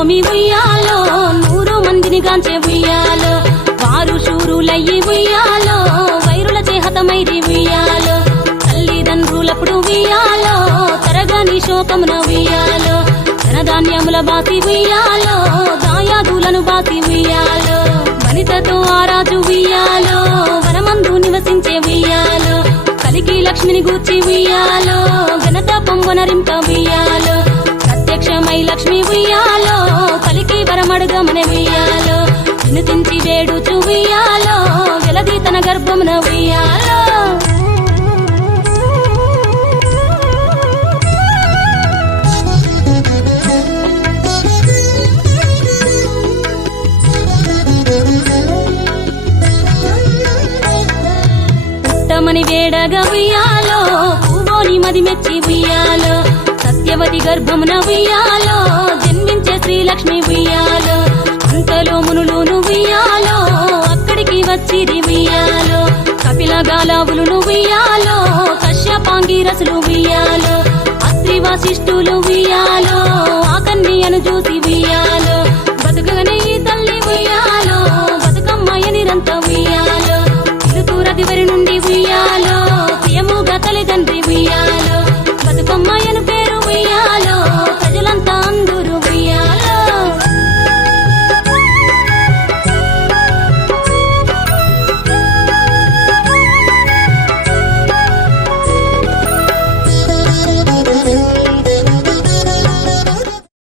నోమి ఉయ్యాలో నూరు మందిని గాంచే ఉయ్యాలో వారు శూరులయ్యి ఉయ్యాలో వైరుల చేహతమైరి ఉయ్యాలో తల్లిదండ్రులప్పుడు ఉయ్యాలో తరగని శోకమున ఉయ్యాలో ధనధాన్యముల బాసి ఉయ్యాలో దాయాదులను బాసి ఉయ్యాలో వనితతో ఆరాజు ఉయ్యాలో వనమందు నివసించే ఉయ్యాలో కలికి లక్ష్మిని గూర్చి ఉయ్యాలో ఘనత పొంగనరింప వినుతించి వేడుచు ఉయ్యాలో వెలది తన గర్భమున ఉయ్యాలో. పుట్టమని వేడగా ఉయ్యాలో పువ్వోని మది మెచ్చి ఉయ్యాలో. సత్యవతి గర్భమున ఉయ్యాలో జన్మించే శ్రీలక్ష్మి ఉయ్యాలో. కపిల గాలావులు ఉయ్యాలో కశ్యపాంగి రసులు ఉయ్యాలో అస్త్రి వశిష్ఠులు ఉయ్యాలో.